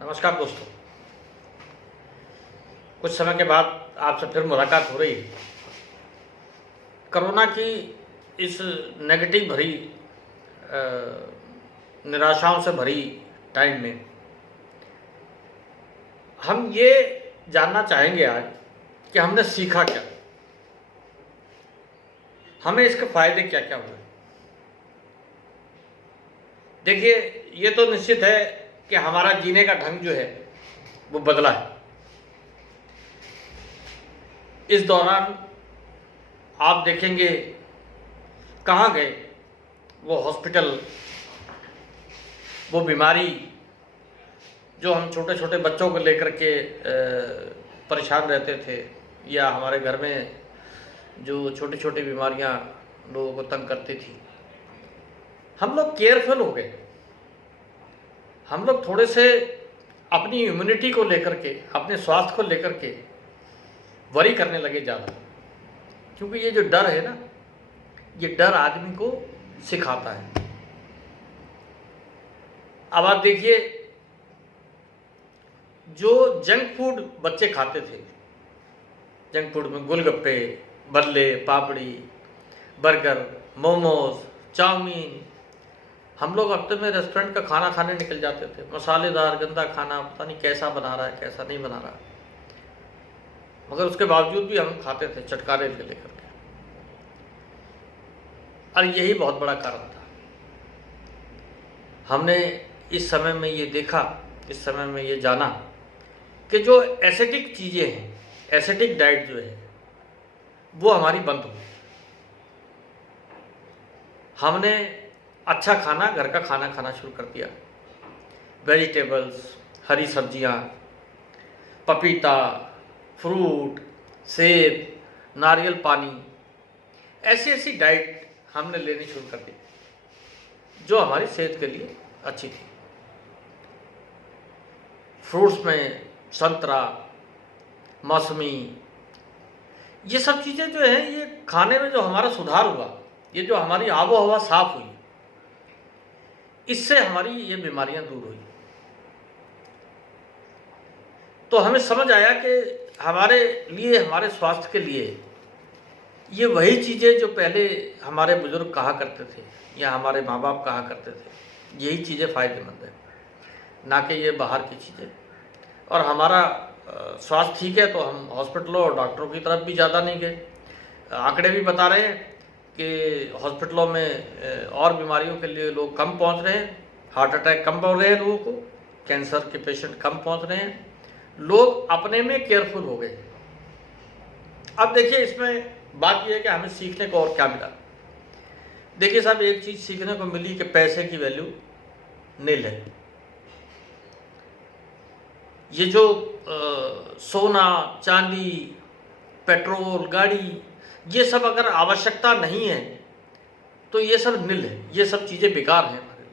नमस्कार दोस्तों। कुछ समय के बाद आपसे फिर मुलाकात हो रही है। कोरोना की इस नेगेटिव भरी निराशाओं से भरी टाइम में हम ये जानना चाहेंगे आज कि हमने सीखा क्या, हमें इसके फायदे क्या क्या हुए। देखिए, ये तो निश्चित है कि हमारा जीने का ढंग जो है वो बदला है। इस दौरान आप देखेंगे कहाँ गए वो हॉस्पिटल, वो बीमारी जो हम छोटे छोटे बच्चों को लेकर के परेशान रहते थे, या हमारे घर में जो छोटी छोटी बीमारियां लोगों को तंग करती थी। हम लोग केयरफुल हो गए। हम लोग थोड़े से अपनी इम्यूनिटी को लेकर के, अपने स्वास्थ्य को लेकर के वरी करने लगे ज़्यादा, क्योंकि ये जो डर है ना, ये डर आदमी को सिखाता है। अब आप देखिए, जो जंक फूड बच्चे खाते थे, जंक फूड में गोलगप्पे, बल्ले, पापड़ी, बर्गर, मोमोज, चाउमीन, हम लोग हफ्ते में रेस्टोरेंट का खाना खाने निकल जाते थे। मसालेदार गंदा खाना, पता नहीं कैसा बना रहा है कैसा नहीं बना रहा, मगर उसके बावजूद भी हम खाते थे चटकारे लेकर के। और यही बहुत बड़ा कारण था। हमने इस समय में ये देखा, इस समय में ये जाना कि जो एसिडिक चीज़ें हैं, एसिडिक डाइट जो है वो हमारी बंद हो। हमने अच्छा खाना, घर का खाना खाना शुरू कर दिया। वेजिटेबल्स, हरी सब्जियां, पपीता, फ्रूट, सेब, नारियल पानी, ऐसी ऐसी डाइट हमने लेनी शुरू कर दी जो हमारी सेहत के लिए अच्छी थी। फ्रूट्स में संतरा, मौसमी, ये सब चीज़ें जो हैं, ये खाने में जो हमारा सुधार हुआ, ये जो हमारी आबो हवा साफ हुई, इससे हमारी ये बीमारियां दूर हुई। तो हमें समझ आया कि हमारे लिए, हमारे स्वास्थ्य के लिए ये वही चीज़ें जो पहले हमारे बुजुर्ग कहा करते थे या हमारे माँ बाप कहा करते थे, यही चीज़ें फ़ायदेमंद है, ना कि ये बाहर की चीज़ें। और हमारा स्वास्थ्य ठीक है तो हम हॉस्पिटलों और डॉक्टरों की तरफ भी ज़्यादा नहीं गए। आंकड़े भी बता रहे हैं कि हॉस्पिटलों में और बीमारियों के लिए लोग कम पहुंच रहे हैं, हार्ट अटैक कम हो रहे हैं लोगों को, कैंसर के पेशेंट कम पहुंच रहे हैं, लोग अपने में केयरफुल हो गए। अब देखिए, इसमें बात यह है कि हमें सीखने को और क्या मिला। देखिए साहब, एक चीज़ सीखने को मिली कि पैसे की वैल्यू नील है। ये जो सोना, चांदी, पेट्रोल, गाड़ी, ये सब अगर आवश्यकता नहीं है तो ये सब नील है, ये सब चीज़ें बेकार हैं हमारे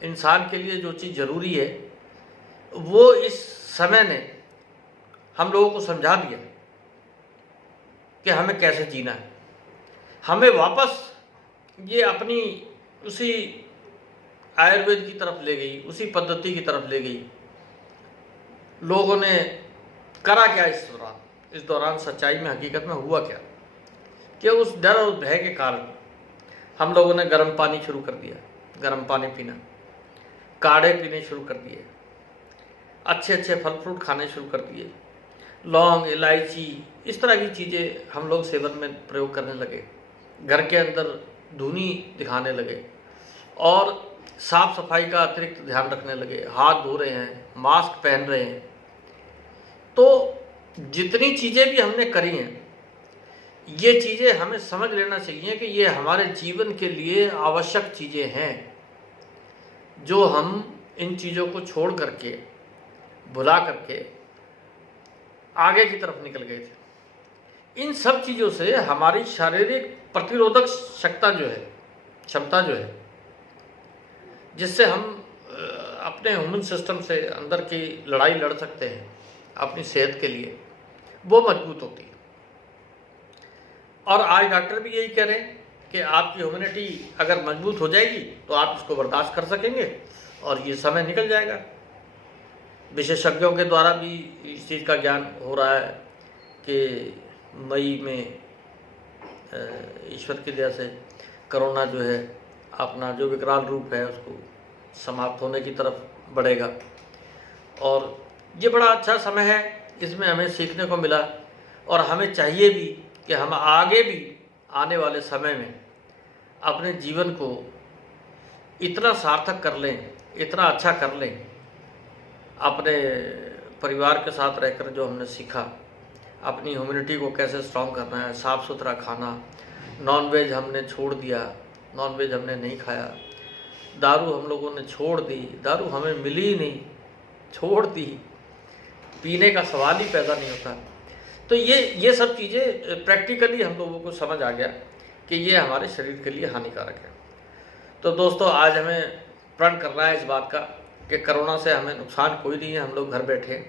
लिए। इंसान के लिए जो चीज़ ज़रूरी है वो इस समय ने हम लोगों को समझा दिया कि हमें कैसे जीना है। हमें वापस ये अपनी उसी आयुर्वेद की तरफ ले गई, उसी पद्धति की तरफ ले गई। लोगों ने करा क्या इस दौरान सच्चाई में, हकीकत में हुआ क्या कि उस डर और भय के कारण हम लोगों ने गर्म पानी शुरू कर दिया, गर्म पानी पीना, काढ़े पीने शुरू कर दिए, अच्छे अच्छे फल फ्रूट खाने शुरू कर दिए, लौंग, इलायची, इस तरह की चीज़ें हम लोग सेवन में प्रयोग करने लगे, घर के अंदर धूनी दिखाने लगे और साफ सफाई का अतिरिक्त ध्यान रखने लगे, हाथ धो रहे हैं, मास्क पहन रहे हैं। तो जितनी चीज़ें भी हमने करी हैं, ये चीज़ें हमें समझ लेना चाहिए कि ये हमारे जीवन के लिए आवश्यक चीज़ें हैं, जो हम इन चीज़ों को छोड़ करके, भुला करके आगे की तरफ निकल गए थे। इन सब चीज़ों से हमारी शारीरिक प्रतिरोधक क्षमता जो है, जिससे हम अपने ह्यूमन सिस्टम से अंदर की लड़ाई लड़ सकते हैं अपनी सेहत के लिए, वो मजबूत होती है। और आज डॉक्टर भी यही कह रहे हैं कि आपकी ह्यूमैनिटी अगर मजबूत हो जाएगी तो आप इसको बर्दाश्त कर सकेंगे और ये समय निकल जाएगा। विशेषज्ञों के द्वारा भी इस चीज़ का ज्ञान हो रहा है कि मई में ईश्वर की दया से कोरोना जो है अपना जो विकराल रूप है उसको समाप्त होने की तरफ बढ़ेगा। और ये बड़ा अच्छा समय है, इसमें हमें सीखने को मिला और हमें चाहिए भी कि हम आगे भी आने वाले समय में अपने जीवन को इतना सार्थक कर लें, इतना अच्छा कर लें। अपने परिवार के साथ रहकर जो हमने सीखा, अपनी ह्यूमैनिटी को कैसे स्ट्रॉन्ग करना है, साफ़ सुथरा खाना, नॉनवेज हमने छोड़ दिया, नॉनवेज हमने नहीं खाया, दारू हम लोगों ने छोड़ दी, दारू हमें मिली ही नहीं, छोड़ दी, पीने का सवाल ही पैदा नहीं होता। तो ये सब चीज़ें प्रैक्टिकली हम लोगों को समझ आ गया कि ये हमारे शरीर के लिए हानिकारक है। तो दोस्तों, आज हमें प्रण करना है इस बात का कि कोरोना से हमें नुकसान कोई नहीं है। हम लोग घर बैठे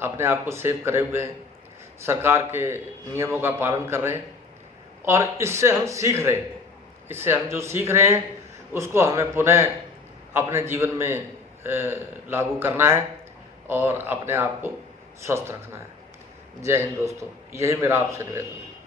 अपने आप को सेव करे हुए हैं, सरकार के नियमों का पालन कर रहे हैं और इससे हम सीख रहे हैं। इससे हम जो सीख रहे हैं उसको हमें पुनः अपने जीवन में लागू करना है और अपने आप को स्वस्थ रखना है। जय हिंद दोस्तों, यही मेरा आपसे निवेदन है।